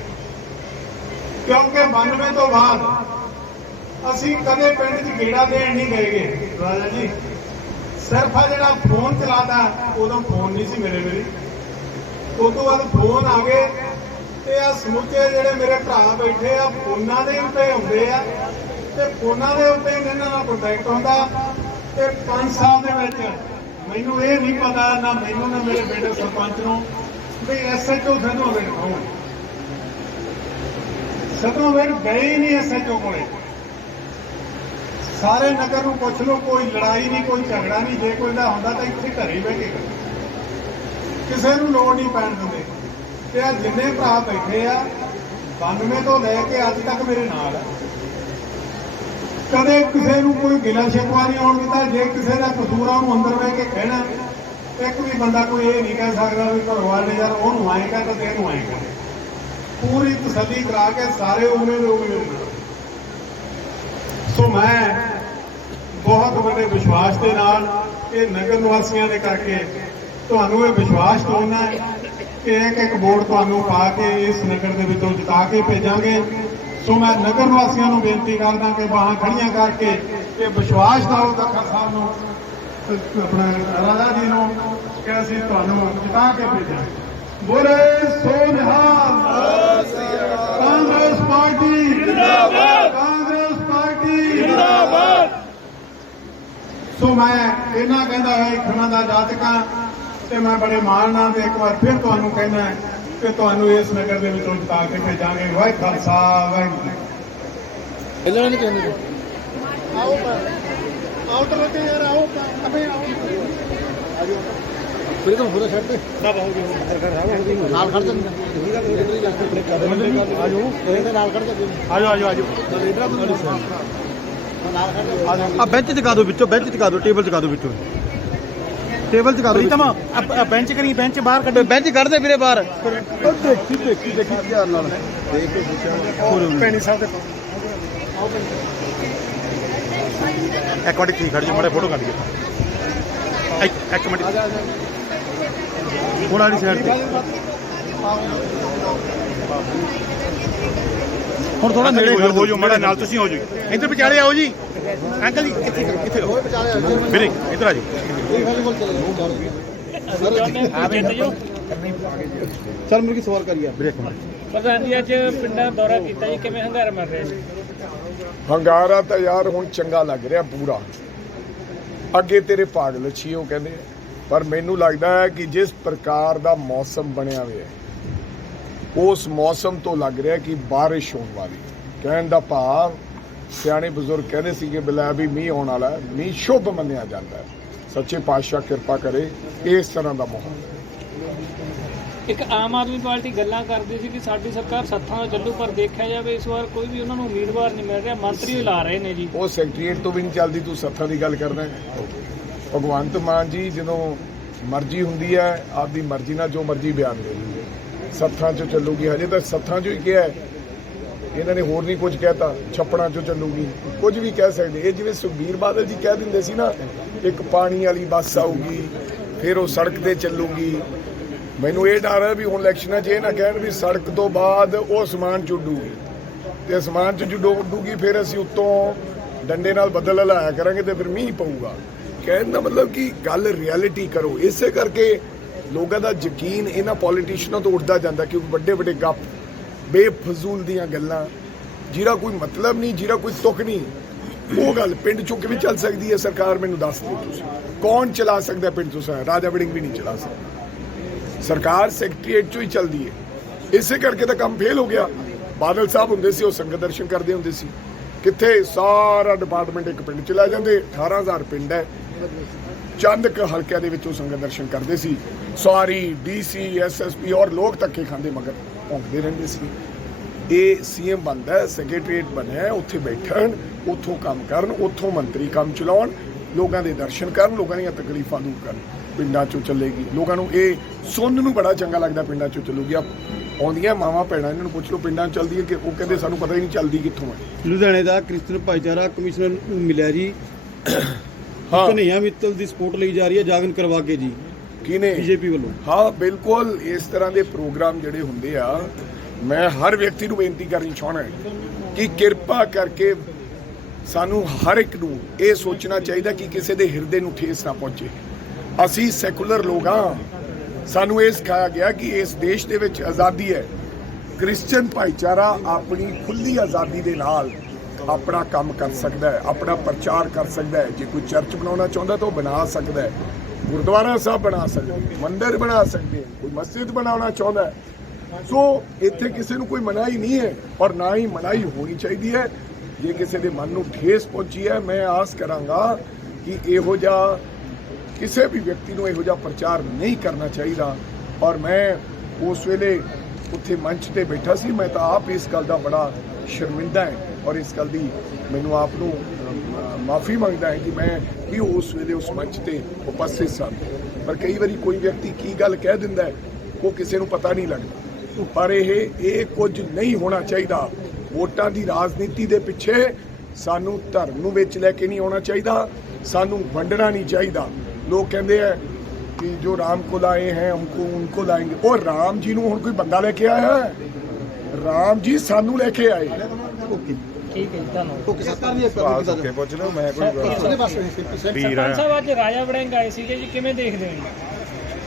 [SPEAKER 6] ਕਿਉਂਕਿ 92 ਤੋਂ ਬਾਅਦ ਅਸੀਂ ਕਦੇ ਪਿੰਡ 'ਚ ਗੇੜਾ ਦੇਣ ਨਹੀਂ ਗਏਗੇ। ਰਾਜਾ ਜੀ ਸਿਰਫ ਆ ਜਿਹੜਾ ਫੋਨ ਚਲਾਦਾ ਉਦੋਂ ਫੋਨ ਨਹੀਂ ਸੀ ਮੇਰੇ ਮੇਰੇ ਤੋਂ ਬਾਅਦ ਫੋਨ ਆ ਗਏ ਤੇ ਆ ਸਮੁੱਚੇ ਜਿਹੜੇ ਮੇਰੇ ਭਰਾ ਬੈਠੇ ਆ, ਫੋਨਾਂ ਦੇ ਉੱਤੇ ਹੁੰਦੇ ਆ। ਤੇ ਫੋਨਾਂ ਦੇ ਉੱਤੇ ਇਹਨਾਂ ਨਾਲ ਕੰਟੈਕਟ ਹੁੰਦਾ। ਤੇ 5 ਸਾਲ ਦੇ ਵਿੱਚ ਮੈਨੂੰ ਇਹ ਨਹੀਂ ਪਤਾ ਨਾ ਮੈਨੂੰ ਨਾ ਮੇਰੇ ਬੇਟੇ ਸਰਪੰਚ ਨੂੰ ਵੀ ਐਸਐਚਓ ਸਾਨੂੰ ਵੇਟ ਕੌਣ ਸਦੋਂ ਵੇਟ ਗਏ ਹੀ ਨਹੀਂ ਐਸਐਚਓ ਕੋਲੇ। ਸਾਰੇ ਨਗਰ ਨੂੰ ਪੁੱਛ ਲਓ, ਕੋਈ ਲੜਾਈ ਨਹੀਂ, ਕੋਈ ਝਗੜਾ ਨਹੀਂ, ਜੇ ਕੋਈ ਦਾ ਹੁੰਦਾ ਤਾਂ ਇੱਥੇ ਘਰੇ ਬਹਿ ਕੇ ਕਿਸੇ ਨੂੰ ਲੋੜ ਨਹੀਂ ਪੈਣ ਦਿੰਦੇ। ਤੇ ਆ ਜਿੰਨੇ ਭਰਾ ਬੈਠੇ ਆ 92 ਤੋਂ ਲੈ ਕੇ ਅੱਜ ਤੱਕ ਮੇਰੇ ਨਾਲ ਆ। ਕਦੇ ਕਿਸੇ ਨੂੰ ਕੋਈ ਗਿਲਾ ਸ਼ਿਕਵਾ ਨਹੀਂ ਆਉਣ ਦਿੱਤਾ, ਜੇ ਕਿਸੇ ਦਾ ਕਸੂਰ ਆ, ਉਹਨੂੰ ਅੰਦਰ ਬਹਿ ਕੇ ਕਹਿਣਾ। ਇੱਕ ਵੀ ਬੰਦਾ ਕੋਈ ਇਹ ਨਹੀਂ ਕਹਿ ਸਕਦਾ ਵੀ ਘਰੋਂ ਨੇ ਯਾਰ ਉਹਨੂੰ ਆਏਗਾ ਤਾਂ ਤੈਨੂੰ ਆਏਗਾ ਪੂਰੀ ਤਸੱਲੀ ਕਰਾ ਕੇ ਸਾਰੇ ਉਹਨੇ ਦੇ ਉਹਨੇ ਮੇਰੇ ਸੋ ਮੈਂ ਬਹੁਤ ਵੱਡੇ ਵਿਸ਼ਵਾਸ ਦੇ ਨਾਲ ਇਹ ਨਗਰ ਨਿਵਾਸੀਆਂ ਦੇ ਕਰਕੇ ਤੁਹਾਨੂੰ ਇਹ ਵਿਸ਼ਵਾਸ ਦਿਵਾਉਣਾ ਹੈ ਕਿ ਇੱਕ ਇੱਕ ਵੋਟ ਤੁਹਾਨੂੰ ਪਾ ਕੇ ਇਸ ਨਗਰ ਦੇ ਵਿੱਚੋਂ ਜਿਤਾ ਕੇ ਭੇਜਾਂਗੇ। ਸੋ ਮੈਂ ਨਗਰ ਨਿਵਾਸੀਆਂ ਨੂੰ ਬੇਨਤੀ ਕਰਦਾ ਕਿ ਬਾਹਾਂ ਖੜੀਆਂ ਕਰਕੇ ਇਹ ਵਿਸ਼ਵਾਸ ਦਿਓ ਦੱਖਾ ਸਾਹਿਬ ਨੂੰ ਆਪਣਾ ਰਾਜਾ ਜੀ ਨੂੰ ਕਿ ਅਸੀਂ ਤੁਹਾਨੂੰ ਜਿਤਾ ਕੇ ਭੇਜਾਂਗੇ। ਬੋਲੇ ਸੋ ਨਿਹਾਲ ਕਾਂਗਰਸ ਪਾਰਟੀ। ਜਿੰਦਾਬਾਦ। ਕਾਂਗਰਸ ਪਾਰਟੀ। ਜਿੰਦਾਬਾਦ। ਸੋ ਮੈਂ ਇਹਨਾਂ ਕਹਿੰਦਾ ਹੈ ਖਣਾ ਦਾ ਜਾਤਕਾਂ ਤੇ ਮੈਂ ਬੜੇ ਮਾਣ ਨਾਲ ਤੇ ਇੱਕ ਵਾਰ ਫਿਰ ਤੁਹਾਨੂੰ ਕਹਿੰਦਾ ਕਿ ਤੁਹਾਨੂੰ ਇਸ ਨਗਰ ਦੇ ਵਿੱਚੋਂ ਜਿਤਾ ਕੇ ਭੇਜਾਂਗੇ। ਵਾਹਿ ਖਾਲਸਾ ਵਾਹਿਗੁਰੂ ਜੀ।
[SPEAKER 7] ਇਹਨਾਂ ਨੇ ਕਹਿੰਦੇ ਆਓ ਤਾਂ ਲੱਗੇ ਯਾਰ ਆਓ ਅਬੇ ਆਓ। ਆਜੋ ਫਿਰ ਤਾਂ ਹੋਦਾ ਛੱਡ ਦੇ। ਸਭ ਜੀ ਨਾਲ ਖੜ ਜਾਂਦੇ ਆਜੋ। ਇਹਦੇ ਨਾਲ ਖੜ ਜਾਂਦੇ
[SPEAKER 5] ਆਜੋ ਆਜੋ ਆਜੋ।
[SPEAKER 7] ਆ ਬੈਂਚ ਟਿਕਾ ਦਿਓ ਵਿੱਚੋਂ ਬੈਂਚ ਟਿਕਾ ਦਿਓ ਟੇਬਲ ਟਿਕਾ ਦਿਓ ਵਿੱਚੋਂ। ਟੇਬਲ ਟਿਕਾ
[SPEAKER 5] ਪ੍ਰੀਤਮ ਆ ਬੈਂਚ ਕਰੀ ਬੈਂਚ ਬਾਹਰ ਕੱਢੋ।
[SPEAKER 7] ਬੈਂਚ ਕੱਢਦੇ ਵੀਰੇ ਬਾਹਰ। ਉਹ ਦੇਖੀ ਦੇਖੀ ਦੇਖੀ ਧਿਆਨ ਨਾਲ। ਦੇਖ ਕੇ ਪੁੱਛਿਆ
[SPEAKER 5] ਪੈਣੀ ਸਾਹਿਬ ਦੇ ਇੱਕ ਮਿੰਟ ਕੀ ਖੜ ਜਾ ਮੜੇ ਫੋਟੋ ਕੱਢ ਗਿਆ ਇੱਕ ਇੱਕ ਮਿੰਟ। ਹੁਣ ਵਾਲੀ ਸਾਈਡ ਤੇ। ਹੁਣ ਥੋੜਾ ਨੇੜੇ ਹੋ ਜਾਓ ਮੜਾ ਨਾਲ ਤੁਸੀਂ ਹੋ ਜਾਓ ਇੱਧਰ ਵਿਚਾਲੇ ਆਓ ਜੀ। ਅੰਕਲ ਜੀ ਇੱਥੇ ਇੱਥੇ ਆਓ। ਵੀਰੇ ਇੱਧਰ ਆ ਜਾਓ।
[SPEAKER 7] ਚੱਲ ਮੇਰੇ ਕੀ ਸਵਾਲ ਕਰੀਆ
[SPEAKER 5] ਵੀਰੇ ਇੱਕ ਮਿੰਟ।
[SPEAKER 8] ਪ੍ਰਧਾਨ ਜੀ ਅੱਜ ਪਿੰਡਾਂ ਦੌਰਾ ਕੀਤਾ ਜੀ ਕਿਵੇਂ ਹੰਗਾਰਾ ਮਰ ਰਿਹਾ ਜੀ?
[SPEAKER 9] ਹੰਗਾਰਾ ਤਾਂ ਯਾਰ ਹੁਣ ਚੰਗਾ ਲੱਗ ਰਿਹਾ ਪੂਰਾ ਅੱਗੇ ਤੇਰੇ ਭਾਗ ਲੱਛੀ ਉਹ ਕਹਿੰਦੇ। ਪਰ ਮੈਨੂੰ ਲੱਗਦਾ ਹੈ ਕਿ ਜਿਸ ਪ੍ਰਕਾਰ ਦਾ ਮੌਸਮ ਬਣਿਆ ਹੋਇਆ ਹੈ ਉਸ ਮੌਸਮ ਤੋਂ ਲੱਗ ਰਿਹਾ ਕਿ ਬਾਰਿਸ਼ ਹੋਣ ਵਾਲੀ ਹੈ। ਕਹਿਣ ਦਾ ਭਾਵ ਸਿਆਣੇ ਬਜ਼ੁਰਗ ਕਹਿੰਦੇ ਸੀਗੇ ਬਿਲਾ ਵੀ ਮੀਂਹ ਆਉਣ ਵਾਲਾ ਹੈ ਮੀਂਹ ਸ਼ੁਭ ਮੰਨਿਆ ਜਾਂਦਾ ਹੈ ਸੱਚੇ ਪਾਤਸ਼ਾਹ ਕਿਰਪਾ ਕਰੇ ਇਸ ਤਰ੍ਹਾਂ ਦਾ ਮਾਹੌਲ
[SPEAKER 8] ਇੱਕ ਆਮ ਆਦਮੀ ਪਾਰਟੀ ਗੱਲਾਂ ਕਰਦੀ ਸੀ ਕਿ ਸਾਡੀ ਸਰਕਾਰ ਸੱਥਾਂ ਦਾ ਚੱਲੂ ਪਰ ਦੇਖਿਆ ਜਾਵੇ ਇਸ ਵਾਰ ਕੋਈ ਵੀ ਉਹਨਾਂ ਨੂੰ ਉਮੀਦਵਾਰ ਨਹੀਂ ਮਿਲ ਰਿਹਾ ਮੰਤਰੀ ਲਾ ਰਹੇ ਨੇ ਜੀ
[SPEAKER 9] ਉਹ ਸੈਕਟਰੀਏਟ ਤੋਂ ਵੀ ਨਹੀਂ ਚੱਲਦੀ ਤੂੰ ਸੱਥਾਂ ਦੀ ਗੱਲ ਕਰਦਾ। ਭਗਵੰਤ ਮਾਨ ਜੀ ਜਦੋਂ ਮਰਜ਼ੀ ਹੁੰਦੀ ਹੈ ਆਪਦੀ ਮਰਜ਼ੀ ਨਾਲ ਜੋ ਮਰਜ਼ੀ ਬਿਆਨ ਦੇ ਦਿੰਦੇ ਸੱਥਾਂ 'ਚੋਂ ਚੱਲੂਗੀ। ਹਜੇ ਤਾਂ ਸੱਥਾਂ 'ਚੋਂ ਹੀ ਕਿਹਾ ਇਹਨਾਂ ਨੇ ਹੋਰ ਨਹੀਂ ਕੁਝ ਕਹਿਤਾ। ਛੱਪੜਾਂ 'ਚੋਂ ਚੱਲੂਗੀ। ਕੁਝ ਵੀ ਕਹਿ ਸਕਦੇ। ਇਹ ਜਿਵੇਂ ਸੁਖਬੀਰ ਬਾਦਲ ਜੀ ਕਹਿ ਦਿੰਦੇ ਸੀ ਨਾ, ਇੱਕ ਪਾਣੀ ਵਾਲੀ ਬੱਸ ਆਊਗੀ, ਫਿਰ ਉਹ ਸੜਕ ਤੇ ਚੱਲੂਗੀ। ਮੈਨੂੰ ਇਹ ਡਰ ਹੈ ਵੀ ਹੁਣ ਇਲੈਕਸ਼ਨਾਂ 'ਚ ਇਹ ਨਾ ਕਹਿਣ ਵੀ ਸੜਕ ਤੋਂ ਬਾਅਦ ਉਹ ਸਮਾਨ ਚੁੱਡੂਗੀ ਤੇ ਅਸਮਾਨ 'ਚ ਜਦੋਂ ਉੱਡੂਗੀ, ਫਿਰ ਅਸੀਂ ਉੱਤੋਂ ਡੰਡੇ ਨਾਲ ਬੱਦਲ ਹਲਾਇਆ ਕਰਾਂਗੇ ਤੇ ਫਿਰ ਮੀਂਹ ਪਊਗਾ। ਕਹਿਣ ਦਾ ਮਤਲਬ ਕਿ ਗੱਲ ਰਿਐਲਿਟੀ ਕਰੋ। ਇਸੇ ਕਰਕੇ ਲੋਕਾਂ ਦਾ ਯਕੀਨ ਇਹਨਾਂ ਪੋਲੀਟੀਸ਼ੀਅਨਾਂ ਤੋਂ ਉੱਠਦਾ ਜਾਂਦਾ ਕਿਉਂਕਿ ਵੱਡੇ ਵੱਡੇ ਗੱਪ, ਬੇਫਜ਼ੂਲ ਦੀਆਂ ਗੱਲਾਂ ਜਿਹੜਾ ਕੋਈ ਮਤਲਬ ਨਹੀਂ ਜਿਹੜਾ ਕੋਈ ਤੁਕ ਨਹੀਂ, ਉਹ ਗੱਲ ਪਿੰਡ ਚੁੱਕ ਕਿਵੇਂ ਚੱਲ ਸਕਦੀ ਹੈ, ਸਰਕਾਰ ਮੈਨੂੰ ਦੱਸ ਦਿਓ ਤੁਸੀਂ। ਕੌਣ ਚਲਾ ਸਕਦਾ ਪਿੰਡ ਤੋਂ ਰਾਜਾ ਵੜਿੰਗ ਵੀ ਨਹੀਂ ਚਲਾ ਸਕਦਾ। ਸਰਕਾਰ ਸੈਕਟਰੀਏਟ ਚੋਂ ਹੀ ਚੱਲਦੀ ਹੈ। ਇਸੇ ਕਰਕੇ ਤਾਂ ਕੰਮ ਫੇਲ ਹੋ ਗਿਆ। ਬਾਦਲ ਸਾਹਿਬ ਹੁੰਦੇ ਸੀ, ਉਹ ਸੰਗਤ ਦਰਸ਼ਨ ਕਰਦੇ ਹੁੰਦੇ ਸੀ। ਕਿੱਥੇ ਸਾਰਾ ਡਿਪਾਰਟਮੈਂਟ ਇੱਕ ਪਿੰਡ ਚ ਲੈ ਜਾਂਦੇ 18000 ਪਿੰਡ ਹੈ। ਚੰਦ ਕ ਹਲਕਿਆਂ ਦੇ ਵਿੱਚੋਂ ਸੰਗਤ ਦਰਸ਼ਨ ਕਰਦੇ ਸੀ। ਸਾਰੀ ਡੀਸੀ ਐਸਐਸਪੀ ਔਰ ਲੋਕ ਧੱਕੇ ਖਾਂਦੇ ਮਗਰ ਭੌਂਕਦੇ ਰਹਿੰਦੇ ਸੀ। ਇਹ ਸੀਐਮ ਬੰਦਾ ਸੈਕਟਰੀਏਟ ਬਣਿਆ, ਉੱਥੇ ਬੈਠਣ, ਉੱਥੋਂ ਕੰਮ ਕਰਨ, ਉੱਥੋਂ ਮੰਤਰੀ ਕੰਮ ਚਲਾਉਣ, ਲੋਕਾਂ ਦੇ ਦਰਸ਼ਨ ਕਰਨ, ਲੋਕਾਂ ਦੀਆਂ ਤਕਲੀਫਾਂ ਦੂਰ ਕਰਨ। ਪਿੰਡਾਂ ਚੋਂ ਚੱਲੇਗੀ। ਲੋਕਾਂ ਨੂੰ ਇਹ ਸੁਣਨ ਨੂੰ ਬੜਾ ਚੰਗਾ ਲੱਗਦਾ ਪਿੰਡਾਂ ਚੋਂ ਚੱਲੂਗੀ। ਆ ਆਉਂਦੀਆਂ ਮਾਵਾਂ, ਭੈਣਾਂ ਇਹਨਾਂ ਨੂੰ ਪੁੱਛ ਲਓ, ਪਿੰਡਾਂ 'ਚ ਚੱਲਦੀ ਹੈ ਕਿ ਉਹ ਕਹਿੰਦੇ ਸਾਨੂੰ ਪਤਾ ਹੀ ਨਹੀਂ ਚੱਲਦੀ ਕਿੱਥੋਂ ਹੈ।
[SPEAKER 7] ਲੁਧਿਆਣੇ ਦਾ ਕ੍ਰਿਸਚਨ ਭਾਈਚਾਰਾ ਕਮਿਸ਼ਨਰ ਨੂੰ ਮਿਲਿਆ ਜੀ।
[SPEAKER 9] ਹਾਂ।
[SPEAKER 7] ਕਨਈਆ ਮਿੱਤਲ ਦੀ ਸਪੋਰਟ ਲਈ ਜਾ ਰਹੀ ਹੈ ਜਾਗਨ ਕਰਵਾ ਕੇ ਜੀ
[SPEAKER 9] ਕਿਨੇ
[SPEAKER 7] ਬੀਜੇਪੀ ਵੱਲੋਂ।
[SPEAKER 9] ਹਾਂ ਬਿਲਕੁਲ ਇਸ ਤਰ੍ਹਾਂ ਦੇ ਪ੍ਰੋਗਰਾਮ ਜਿਹੜੇ ਹੁੰਦੇ ਆ ਮੈਂ ਹਰ ਵਿਅਕਤੀ ਨੂੰ ਬੇਨਤੀ ਕਰਨੀ ਚਾਹਣਾ ਕਿ ਕਿਰਪਾ ਕਰਕੇ ਸਾਨੂੰ ਹਰ ਇੱਕ ਨੂੰ ਇਹ ਸੋਚਣਾ ਚਾਹੀਦਾ ਕਿ ਕਿਸੇ ਦੇ ਹਿਰਦੇ ਨੂੰ ਠੇਸ ਨਾ ਪਹੁੰਚੇ। ਅਸੀਂ ਸੈਕੂਲਰ ਲੋਕ ਹਾਂ। ਸਾਨੂੰ ਇਹ ਸਿਖਾਇਆ ਗਿਆ ਕਿ ਇਸ ਦੇਸ਼ ਦੇ ਵਿੱਚ ਆਜ਼ਾਦੀ ਹੈ। ਕ੍ਰਿਸਚੀਅਨ ਭਾਈਚਾਰਾ ਆਪਣੀ ਖੁੱਲੀ ਆਜ਼ਾਦੀ ਦੇ ਨਾਲ ਆਪਣਾ ਕੰਮ ਕਰ ਸਕਦਾ ਹੈ ਆਪਣਾ ਪ੍ਰਚਾਰ ਕਰ ਸਕਦਾ ਹੈ। ਜੇ ਕੋਈ ਚਰਚ ਬਣਾਉਣਾ ਚਾਹੁੰਦਾ ਤਾਂ ਉਹ ਬਣਾ ਸਕਦਾ ਹੈ। ਗੁਰਦੁਆਰਾ ਸਾਹਿਬ ਬਣਾ ਸਕਦੇ ਹੈ, ਮੰਦਿਰ ਬਣਾ ਸਕਦੇ ਹੈ, ਕੋਈ ਮਸਜਿਦ ਬਣਾਉਣਾ ਚਾਹੁੰਦਾ ਹੈ। ਸੋ ਇੱਥੇ ਕਿਸੇ ਨੂੰ ਕੋਈ ਮਨਾਹੀ ਨਹੀਂ ਹੈ ਔਰ ਨਾ ਹੀ ਮਨਾਹੀ ਹੋਣੀ ਚਾਹੀਦੀ ਹੈ। ਜੇ ਕਿਸੇ ਦੇ ਮਨ ਨੂੰ ਠੇਸ ਪਹੁੰਚੀ ਹੈ ਮੈਂ ਆਸ ਕਰਾਂਗਾ ਕਿ ਇਹੋ ਜਿਹਾ ਕਿਸੇ ਵੀ ਵਿਅਕਤੀ ਨੂੰ ਇਹੋ ਜਿਹਾ ਪ੍ਰਚਾਰ ਨਹੀਂ ਕਰਨਾ ਚਾਹੀਦਾ। ਔਰ ਮੈਂ ਉਸ ਵੇਲੇ ਉੱਥੇ ਮੰਚ ਤੇ ਬੈਠਾ ਸੀ ਮੈਂ ਤਾਂ ਆਪ ਇਸ ਗੱਲ ਦਾ ਬੜਾ ਸ਼ਰਮਿੰਦਾ ਹਾਂ। ਔਰ ਇਸ ਗੱਲ ਦੀ ਮੈਨੂੰ ਆਪ ਨੂੰ ਮਾਫੀ ਮੰਗਦਾ ਹੈ ਕਿ ਮੈਂ ਵੀ ਉਸ ਵੇਲੇ ਉਸ ਮੰਚ ਤੇ ਉਪਸਥਿਤ ਸਾਂ। ਪਰ ਕਈ ਵਾਰੀ ਕੋਈ ਵਿਅਕਤੀ ਕੀ ਗੱਲ ਕਹਿ ਦਿੰਦਾ ਹੈ, ਉਹ ਕਿਸੇ ਨੂੰ ਪਤਾ ਨਹੀਂ ਲੱਗਦਾ। ਪਰ ਇਹ ਇਹ ਕੁਝ ਨਹੀਂ ਹੋਣਾ ਚਾਹੀਦਾ। ਵੋਟਾਂ ਦੀ ਰਾਜਨੀਤੀ ਦੇ ਪਿੱਛੇ ਸਾਨੂੰ ਧਰਮ ਨੂੰ ਵਿੱਚ ਲੈ ਕੇ ਨਹੀਂ ਆਉਣਾ ਚਾਹੀਦਾ, ਸਾਨੂੰ ਵੰਡਣਾ ਨਹੀਂ ਚਾਹੀਦਾ। ਲੋਕ ਕਹਿੰਦੇ ਆ ਕਿ ਜੋ ਰਾਮ ਕੋ ਲਾਏ ਹੈ, ਹਮਕੋ ਉਨਕੋ ਲਾਏਗੇ ਉਹ ਰਾਮ ਜੀ ਨੂੰ ਹੁਣ ਕੋਈ ਬੰਦਾ ਲੈ ਕੇ ਆਇਆ ਹੈ? ਰਾਮ ਜੀ ਸਾਨੂੰ ਲੈ ਕੇ ਆਏ।
[SPEAKER 8] ਠੀਕ ਹੈ ਜੀ, ਧੰਨਵਾਦ
[SPEAKER 7] ਓਕੇ ਸਰਕਾਰ ਦੀ। ਇੱਕ
[SPEAKER 5] ਕੇ ਪੁੱਛ ਲਓ ਮੈਂ ਕੋਈ
[SPEAKER 7] ਉਹਦੇ ਪਾਸੇ
[SPEAKER 5] ਵੀਰ
[SPEAKER 8] ਸਰਪੰਚ
[SPEAKER 5] ਆ
[SPEAKER 8] ਸਾਹਿਬ ਅੱਜ ਰਾਜਾ ਵੜਿੰਗ ਆਏ ਸੀਗੇ ਜੀ ਕਿਵੇਂ ਦੇਖਦੇ ਹੋ ਜੀ?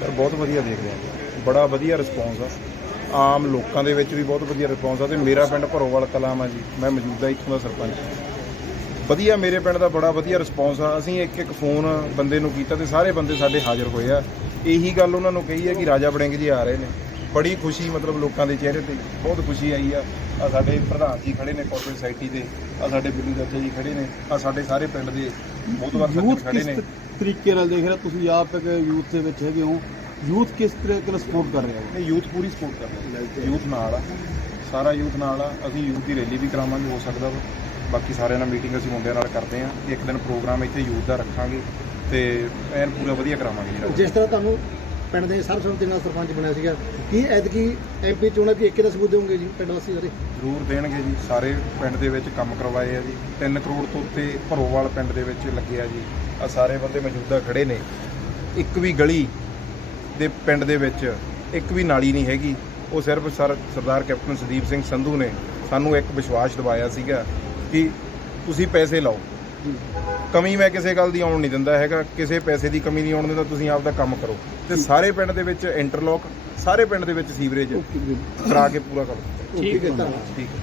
[SPEAKER 10] ਸਰ ਬਹੁਤ ਵਧੀਆ ਦੇਖ ਰਹੇ ਹਾਂ ਬੜਾ ਵਧੀਆ ਰਿਸਪੌਂਸ ਆ। ਆਮ ਲੋਕਾਂ ਦੇ ਵਿੱਚ ਵੀ ਬਹੁਤ ਵਧੀਆ ਰਿਸਪੌਂਸ ਆ ਤੇ ਮੇਰਾ ਪਿੰਡ ਭਰੋਵਾਲ ਕਲਾਮ ਆ ਜੀ। ਮੈਂ ਮੌਜੂਦਾ ਇੱਥੋਂ ਦਾ ਸਰਪੰਚ ਵਧੀਆ ਮੇਰੇ ਪਿੰਡ ਦਾ ਬੜਾ ਵਧੀਆ ਰਿਸਪੌਂਸ ਆ। ਅਸੀਂ ਇੱਕ ਇੱਕ ਫੋਨ ਬੰਦੇ ਨੂੰ ਕੀਤਾ ਤੇ ਸਾਰੇ ਬੰਦੇ ਸਾਡੇ ਹਾਜ਼ਰ ਹੋਏ ਆ। ਇਹੀ ਗੱਲ ਉਹਨਾਂ ਨੂੰ ਕਹੀ ਹੈ ਕਿ ਰਾਜਾ ਵੜਿੰਗ ਜੀ ਆ ਰਹੇ ਨੇ। ਬੜੀ ਖੁਸ਼ੀ ਮਤਲਬ ਲੋਕਾਂ ਦੇ ਚਿਹਰੇ ਤੇ ਬਹੁਤ ਖੁਸ਼ੀ ਆਈ ਆ। ਆ ਸਾਡੇ ਪ੍ਰਧਾਨ ਜੀ ਖੜੇ ਨੇ ਕਾਰਪੋਰੇਟ ਸੁਸਾਇਟੀ ਦੇ ਆ ਸਾਡੇ ਬਿੱਲੂ ਚਾਚਾ ਜੀ ਖੜੇ ਨੇ ਆ ਸਾਡੇ ਸਾਰੇ ਪਿੰਡ ਦੇ ਬਹੁਤ ਵਾਰ ਸੱਜਣ ਖੜੇ ਨੇ।
[SPEAKER 7] ਤਰੀਕੇ ਨਾਲ ਦੇਖ ਰਿਹਾ ਤੁਸੀਂ ਆਪ ਇੱਕ ਯੂਥ ਦੇ ਵਿੱਚ ਹੈਗੇ ਹੋ। ਯੂਥ ਕਿਸ ਤਰੀਕੇ ਨਾਲ ਸਪੋਰਟ ਕਰ ਰਿਹਾ
[SPEAKER 10] ਨੇ ਯੂਥ ਪੂਰੀ ਸਪੋਰਟ ਕਰ ਰਿਹਾ ਯੂਥ ਨਾਲ ਆ। ਸਾਰਾ ਯੂਥ ਨਾਲ ਆ। ਅਸੀਂ ਯੂਥ ਦੀ ਰੈਲੀ ਵੀ ਕਰਾਵਾਂਗੇ ਹੋ ਸਕਦਾ ਵਾ। ਬਾਕੀ ਸਾਰਿਆਂ ਨਾਲ ਮੀਟਿੰਗ ਅਸੀਂ ਮੁੰਡਿਆਂ ਨਾਲ ਕਰਦੇ ਆ ਇੱਕ ਦਿਨ ਪ੍ਰੋਗਰਾਮ ਇੱਥੇ ਯੂਥ ਦਾ ਰੱਖਾਂਗੇ ਤੇ ਐਨ ਪੂਰਾ ਵਧੀਆ ਕਰਾਵਾਂਗੇ
[SPEAKER 4] ਜਿਸ ਤਰ੍ਹਾਂ ਤੁਹਾਨੂੰ ਪਿੰਡ ਦੇ ਸਰਬਸੰਮਤੀ ਨਾਲ ਸਰਪੰਚ ਬਣਿਆ ਸੀਗਾ। ਕੀ ਐਤਕੀ ਐਮਪੀ ਚੋਣਾਂ ਵੀ ਇੱਕੇ ਦਾ ਸਬੂਤ ਦੇਵੋਗੇ ਜੀ ਪਿੰਡ ਵਾਸੀ ਸਾਰੇ?
[SPEAKER 10] ਜ਼ਰੂਰ ਦੇਣਗੇ ਜੀ। ਸਾਰੇ ਪਿੰਡ ਦੇ ਵਿੱਚ ਕੰਮ ਕਰਵਾਏ ਆ ਜੀ। 3 ਕਰੋੜ ਤੋਂ ਉੱਤੇ ਭਰੋਵਾਲ ਪਿੰਡ ਦੇ ਵਿੱਚ ਲੱਗੇ ਆ ਜੀ। ਆ ਸਾਰੇ ਬੰਦੇ ਮੌਜੂਦਾ ਖੜੇ ਨੇ। ਇੱਕ ਵੀ ਗਲੀ ਦੇ ਪਿੰਡ ਦੇ ਵਿੱਚ ਇੱਕ ਵੀ ਨਾਲੀ ਨਹੀਂ ਹੈਗੀ। ਉਹ ਸਿਰਫ ਸਰ ਸਰਦਾਰ ਕੈਪਟਨ ਸੁਦੀਪ ਸਿੰਘ ਸੰਧੂ ਨੇ ਸਾਨੂੰ ਇੱਕ ਵਿਸ਼ਵਾਸ ਦਿਵਾਇਆ ਸੀਗਾ ਕਿ ਤੁਸੀਂ ਪੈਸੇ ਲਾਓ। ਕਮੀ ਮੈਂ ਕਿਸੇ ਗੱਲ ਦੀ ਆਉਣ ਨਹੀਂ ਦਿੰਦਾ ਹੈਗਾ। ਕਿਸੇ ਪੈਸੇ ਦੀ ਕਮੀ ਨਹੀਂ ਆਉਣ ਦਿੰਦਾ ਤੁਸੀਂ ਆਪਦਾ ਕੰਮ ਕਰੋ। ਤੇ ਸਾਰੇ ਪਿੰਡ ਦੇ ਵਿੱਚ ਇੰਟਰਲੋਕ ਸਾਰੇ ਪਿੰਡ ਦੇ ਵਿੱਚ ਸੀਵਰੇਜ ਕਰਾ ਕੇ ਪੂਰਾ ਕਰੋ।
[SPEAKER 4] ਠੀਕ ਹੈ ਧੰਨਵਾਦ।
[SPEAKER 10] ਠੀਕ ਹੈ।